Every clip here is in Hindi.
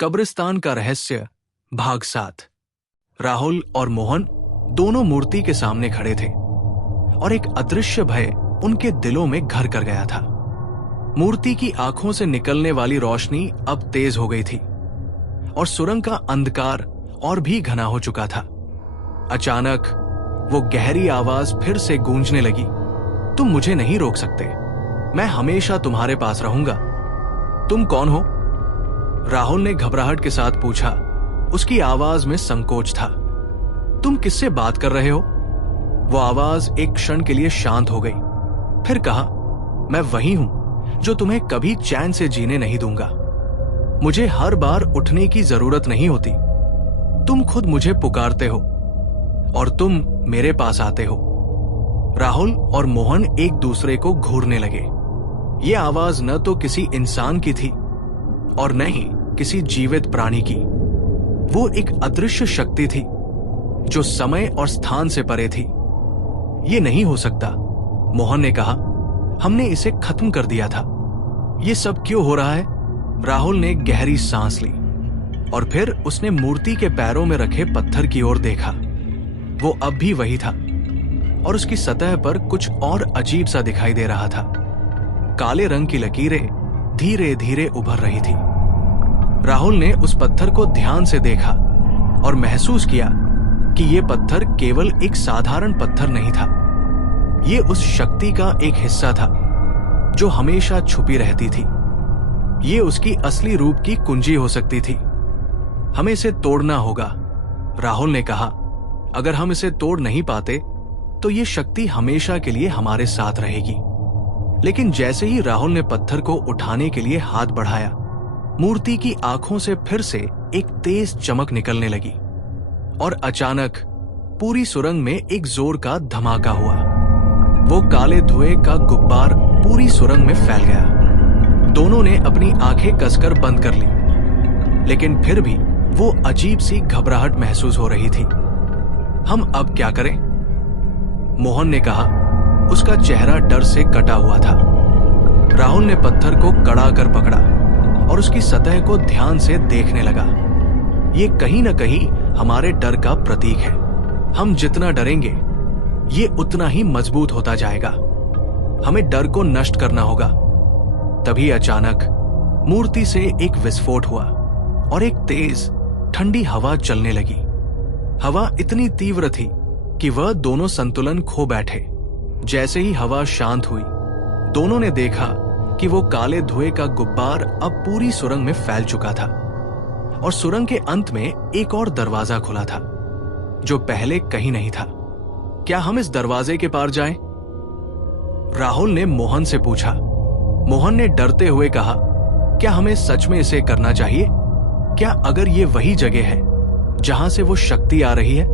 कब्रिस्तान का रहस्य भाग 7। राहुल और मोहन दोनों मूर्ति के सामने खड़े थे और एक अदृश्य भय उनके दिलों में घर कर गया था। मूर्ति की आंखों से निकलने वाली रोशनी अब तेज हो गई थी और सुरंग का अंधकार और भी घना हो चुका था। अचानक वो गहरी आवाज फिर से गूंजने लगी, तुम मुझे नहीं रोक सकते, मैं हमेशा तुम्हारे पास रहूंगा। तुम कौन हो? राहुल ने घबराहट के साथ पूछा। उसकी आवाज में संकोच था। तुम किससे बात कर रहे हो? वो आवाज एक क्षण के लिए शांत हो गई, फिर कहा, मैं वही हूं जो तुम्हें कभी चैन से जीने नहीं दूंगा। मुझे हर बार उठने की जरूरत नहीं होती, तुम खुद मुझे पुकारते हो और तुम मेरे पास आते हो। राहुल और मोहन एक दूसरे को घूरने लगे। ये आवाज न तो किसी इंसान की थी और न ही किसी जीवित प्राणी की। वो एक अदृश्य शक्ति थी जो समय और स्थान से परे थी। ये नहीं हो सकता, मोहन ने कहा। हमने इसे खत्म कर दिया था। ये सब क्यों हो रहा है? राहुल ने गहरी सांस ली और फिर उसने मूर्ति के पैरों में रखे पत्थर की ओर देखा। वो अब भी वही था और उसकी सतह पर कुछ और अजीब सा दिखाई दे रहा था। काले रंग की लकीरें धीरे धीरे उभर रही थी। राहुल ने उस पत्थर को ध्यान से देखा और महसूस किया कि यह पत्थर केवल एक साधारण पत्थर नहीं था। ये उस शक्ति का एक हिस्सा था जो हमेशा छुपी रहती थी। ये उसकी असली रूप की कुंजी हो सकती थी। हमें इसे तोड़ना होगा, राहुल ने कहा। अगर हम इसे तोड़ नहीं पाते तो ये शक्ति हमेशा के लिए हमारे साथ रहेगी। लेकिन जैसे ही राहुल ने पत्थर को उठाने के लिए हाथ बढ़ाया, मूर्ति की आंखों से फिर से एक तेज चमक निकलने लगी और अचानक पूरी सुरंग में एक जोर का धमाका हुआ। वो काले धुएं का गुब्बार पूरी सुरंग में फैल गया। दोनों ने अपनी आंखें कसकर बंद कर ली, लेकिन फिर भी वो अजीब सी घबराहट महसूस हो रही थी। हम अब क्या करें? मोहन ने कहा। उसका चेहरा डर से कटा हुआ था। राहुल ने पत्थर को कड़ा कर पकड़ा और उसकी सतह को ध्यान से देखने लगा। ये कहीं न कहीं हमारे डर का प्रतीक है। हम जितना डरेंगे ये उतना ही मजबूत होता जाएगा। हमें डर को नष्ट करना होगा। तभी अचानक मूर्ति से एक विस्फोट हुआ और एक तेज ठंडी हवा चलने लगी। हवा इतनी तीव्र थी कि वह दोनों संतुलन खो बैठे। जैसे ही हवा शांत हुई, दोनों ने देखा कि वो काले धुएं का गुब्बार अब पूरी सुरंग में फैल चुका था और सुरंग के अंत में एक और दरवाजा खुला था जो पहले कहीं नहीं था। क्या हम इस दरवाजे के पार जाएं? राहुल ने मोहन से पूछा। मोहन ने डरते हुए कहा, क्या हमें सच में इसे करना चाहिए? क्या अगर ये वही जगह है जहां से वो शक्ति आ रही है?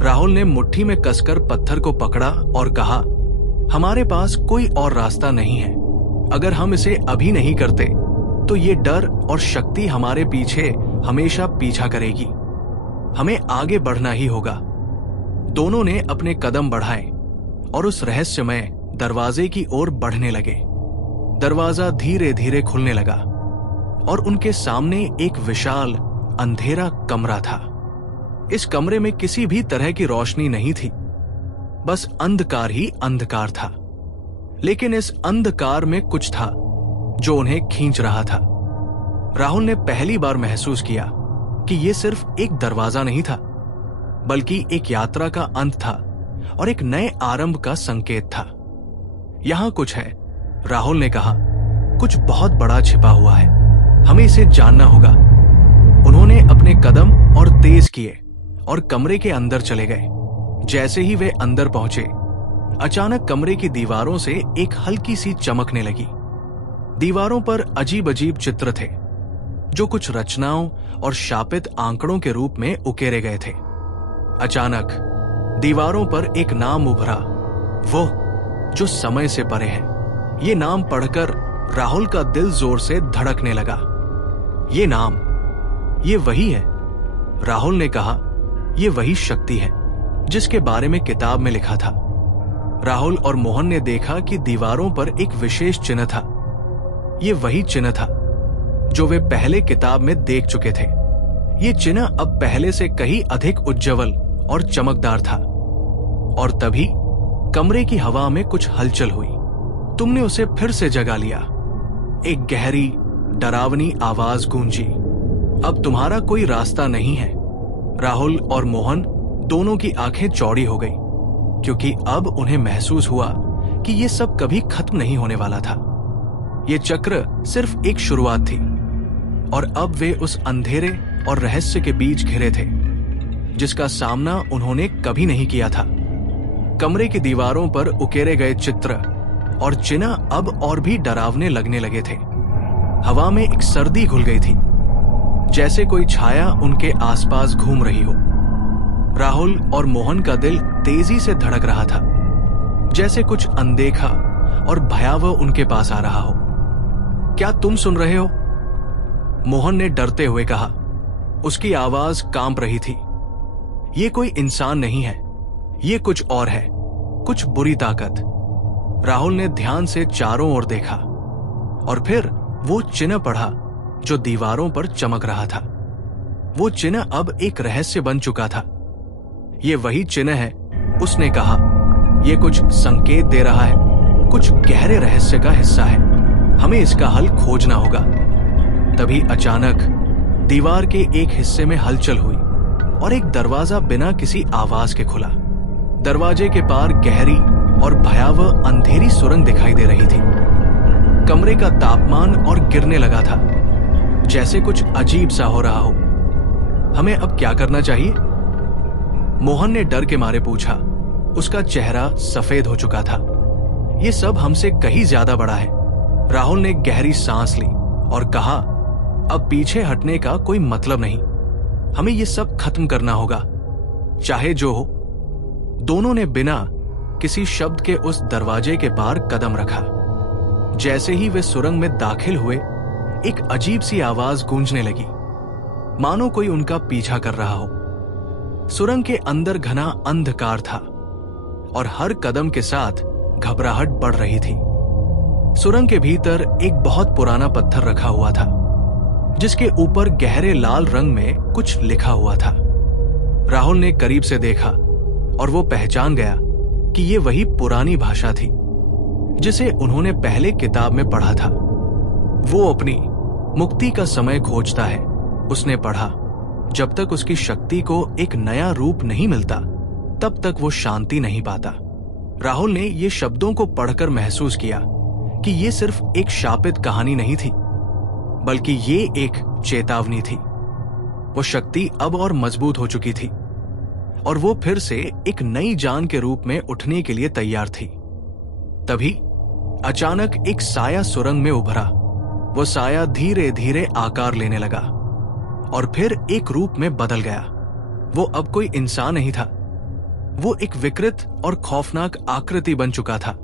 राहुल ने मुट्ठी में कसकर पत्थर को पकड़ा और कहा, हमारे पास कोई और रास्ता नहीं है। अगर हम इसे अभी नहीं करते तो ये डर और शक्ति हमारे पीछे हमेशा पीछा करेगी। हमें आगे बढ़ना ही होगा। दोनों ने अपने कदम बढ़ाए और उस रहस्यमय दरवाजे की ओर बढ़ने लगे। दरवाजा धीरे धीरे खुलने लगा और उनके सामने एक विशाल अंधेरा कमरा था। इस कमरे में किसी भी तरह की रोशनी नहीं थी, बस अंधकार ही अंधकार था। लेकिन इस अंधकार में कुछ था जो उन्हें खींच रहा था। राहुल ने पहली बार महसूस किया कि यह सिर्फ एक दरवाजा नहीं था, बल्कि एक यात्रा का अंत था और एक नए आरंभ का संकेत था। यहां कुछ है, राहुल ने कहा। कुछ बहुत बड़ा छिपा हुआ है, हमें इसे जानना होगा। उन्होंने अपने कदम और तेज किए और कमरे के अंदर चले गए। जैसे ही वे अंदर पहुंचे, अचानक कमरे की दीवारों से एक हल्की सी चमकने लगी। दीवारों पर अजीब अजीब चित्र थे जो कुछ रचनाओं और शापित आंकड़ों के रूप में उकेरे गए थे। अचानक दीवारों पर एक नाम उभरा, वो जो समय से परे है। ये नाम पढ़कर राहुल का दिल जोर से धड़कने लगा। ये नाम, ये वही है, राहुल ने कहा। ये वही शक्ति है जिसके बारे में किताब में लिखा था। राहुल और मोहन ने देखा कि दीवारों पर एक विशेष चिन्ह था। ये वही चिन्ह था जो वे पहले किताब में देख चुके थे। ये चिन्ह अब पहले से कहीं अधिक उज्जवल और चमकदार था। और तभी कमरे की हवा में कुछ हलचल हुई। तुमने उसे फिर से जगा लिया। एक गहरी, डरावनी आवाज गूंजी। अब तुम्हारा कोई रास्ता नहीं है। राहुल और मोहन दोनों की आंखें चौड़ी हो गई, क्योंकि अब उन्हें महसूस हुआ कि ये सब कभी खत्म नहीं होने वाला था। ये चक्र सिर्फ एक शुरुआत थी, और अब वे उस अंधेरे और रहस्य के बीच घिरे थे जिसका सामना उन्होंने कभी नहीं किया था। कमरे की दीवारों पर उकेरे गए चित्र और चिन्ह अब और भी डरावने लगने लगे थे। हवा में एक सर्दी घुल गई थी, जैसे कोई छाया उनके आसपास घूम रही हो। राहुल और मोहन का दिल तेजी से धड़क रहा था, जैसे कुछ अनदेखा और भयावह उनके पास आ रहा हो। क्या तुम सुन रहे हो? मोहन ने डरते हुए कहा। उसकी आवाज कांप रही थी। ये कोई इंसान नहीं है, ये कुछ और है, कुछ बुरी ताकत। राहुल ने ध्यान से चारों ओर देखा और फिर वो चिन्ह पढ़ा जो दीवारों पर चमक रहा था। वो चिन्ह अब एक रहस्य बन चुका था। ये वही चिन्ह है, उसने कहा। ये कुछ संकेत दे रहा है, कुछ गहरे रहस्य का हिस्सा है। हमें इसका हल खोजना होगा। तभी अचानक दीवार के एक हिस्से में हलचल हुई और एक दरवाजा बिना किसी आवाज के खुला। दरवाजे के पार गहरी और भयावह अंधेरी सुरंग दिखाई दे रही थी। कमरे का तापमान और गिरने लगा था, जैसे कुछ अजीब सा हो रहा हो। हमें अब क्या करना चाहिए? मोहन ने डर के मारे पूछा। उसका चेहरा सफेद हो चुका था। ये सब हमसे कहीं ज्यादा बड़ा है। राहुल ने गहरी सांस ली और कहा, अब पीछे हटने का कोई मतलब नहीं। हमें ये सब खत्म करना होगा, चाहे जो हो। दोनों ने बिना किसी शब्द के उस दरवाजे के पार कदम रखा। जैसे ही वे सुरंग में दाखिल हुए, एक अजीब सी आवाज गूंजने लगी, मानो कोई उनका पीछा कर रहा हो। सुरंग के अंदर घना अंधकार था और हर कदम के साथ घबराहट बढ़ रही थी। सुरंग के भीतर एक बहुत पुराना पत्थर रखा हुआ था, जिसके ऊपर गहरे लाल रंग में कुछ लिखा हुआ था। राहुल ने करीब से देखा और वो पहचान गया कि ये वही पुरानी भाषा थी जिसे उन्होंने पहले किताब में पढ़ा था। वो अपनी मुक्ति का समय खोजता है, उसने पढ़ा। जब तक उसकी शक्ति को एक नया रूप नहीं मिलता, तब तक वो शांति नहीं पाता। राहुल ने ये शब्दों को पढ़कर महसूस किया कि ये सिर्फ एक शापित कहानी नहीं थी, बल्कि ये एक चेतावनी थी। वो शक्ति अब और मजबूत हो चुकी थी और वो फिर से एक नई जान के रूप में उठने के लिए तैयार थी। तभी अचानक एक साया सुरंग में उभरा। वो साया धीरे धीरे आकार लेने लगा और फिर एक रूप में बदल गया। वो अब कोई इंसान नहीं था, वो एक विकृत और खौफनाक आकृति बन चुका था,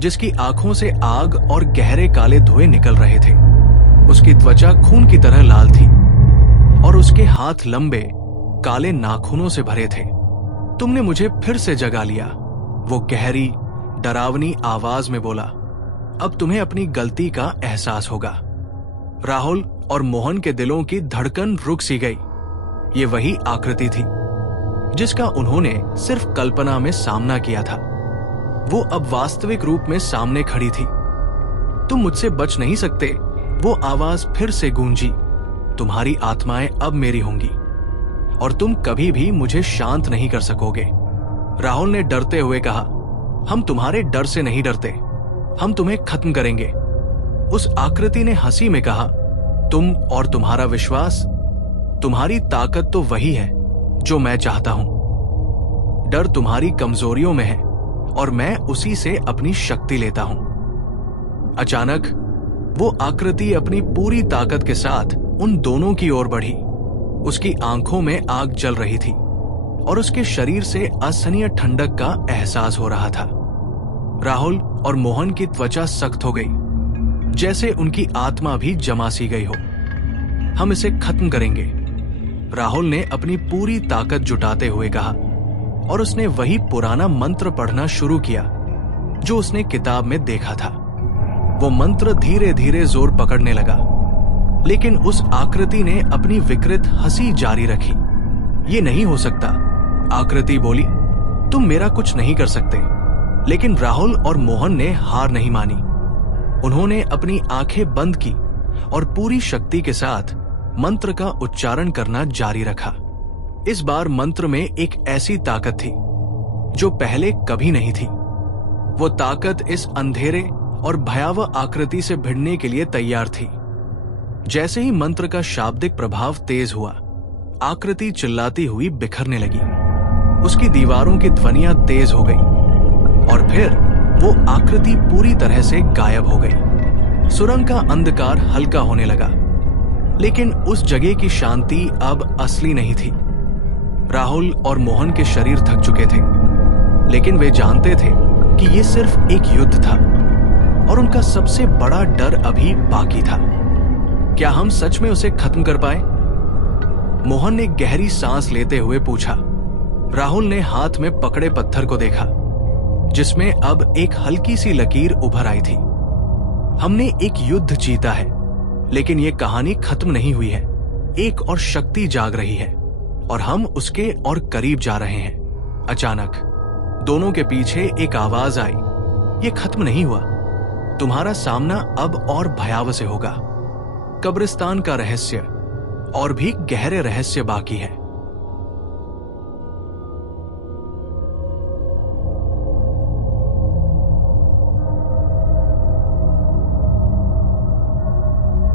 जिसकी आंखों से आग और गहरे काले धुएं निकल रहे थे। उसकी त्वचा खून की तरह लाल थी और उसके हाथ लंबे काले नाखूनों से भरे थे। तुमने मुझे फिर से जगा लिया, वो गहरी डरावनी आवाज में बोला। अब तुम्हें अपनी गलती का एहसास होगा। राहुल और मोहन के दिलों की धड़कन रुक सी गई। ये वही आकृति थी जिसका उन्होंने सिर्फ कल्पना में सामना किया था। वो अब वास्तविक रूप में सामने खड़ी थी। तुम मुझसे बच नहीं सकते, वो आवाज फिर से गूंजी। तुम्हारी आत्माएं अब मेरी होंगी और तुम कभी भी मुझे शांत नहीं कर सकोगे। राहुल ने डरते हुए कहा, हम तुम्हारे डर से नहीं डरते, हम तुम्हें खत्म करेंगे। उस आकृति ने हंसी में कहा, तुम और तुम्हारा विश्वास, तुम्हारी ताकत तो वही है जो मैं चाहता हूं। डर तुम्हारी कमजोरियों में है और मैं उसी से अपनी शक्ति लेता हूं। अचानक वो आकृति अपनी पूरी ताकत के साथ उन दोनों की ओर बढ़ी। उसकी आंखों में आग जल रही थी और उसके शरीर से असहनीय ठंडक का एहसास हो रहा था। राहुल और मोहन की त्वचा सख्त हो गई, जैसे उनकी आत्मा भी जमा सी गई हो। हम इसे खत्म करेंगे, राहुल ने अपनी पूरी ताकत जुटाते हुए कहा और उसने वही पुराना मंत्र पढ़ना शुरू किया जो उसने किताब में देखा था। वो मंत्र धीरे धीरे जोर पकड़ने लगा। लेकिन उस आकृति ने अपनी विकृत हंसी जारी रखी। ये नहीं हो सकता, आकृति बोली, तुम मेरा कुछ नहीं कर सकते। लेकिन राहुल और मोहन ने हार नहीं मानी। उन्होंने अपनी आंखें बंद की और पूरी शक्ति के साथ मंत्र का उच्चारण करना जारी रखा। इस बार मंत्र में एक ऐसी ताकत थी जो पहले कभी नहीं थी। वो ताकत इस अंधेरे और भयावह आकृति से भिड़ने के लिए तैयार थी। जैसे ही मंत्र का शाब्दिक प्रभाव तेज हुआ, आकृति चिल्लाती हुई बिखरने लगी। उसकी दीवारों की ध्वनियां तेज हो गई और फिर वो आकृति पूरी तरह से गायब हो गई। सुरंग का अंधकार हल्का होने लगा, लेकिन उस जगह की शांति अब असली नहीं थी। राहुल और मोहन के शरीर थक चुके थे, लेकिन वे जानते थे कि ये सिर्फ एक युद्ध था और उनका सबसे बड़ा डर अभी बाकी था। क्या हम सच में उसे खत्म कर पाए? मोहन ने गहरी सांस लेते हुए पूछा। राहुल ने हाथ में पकड़े पत्थर को देखा, जिसमें अब एक हल्की सी लकीर उभर आई थी। हमने एक युद्ध जीता है, लेकिन यह कहानी खत्म नहीं हुई है। एक और शक्ति जाग रही है और हम उसके और करीब जा रहे हैं। अचानक दोनों के पीछे एक आवाज आई, ये खत्म नहीं हुआ, तुम्हारा सामना अब और भयावह से होगा। कब्रिस्तान का रहस्य और भी गहरे रहस्य बाकी है।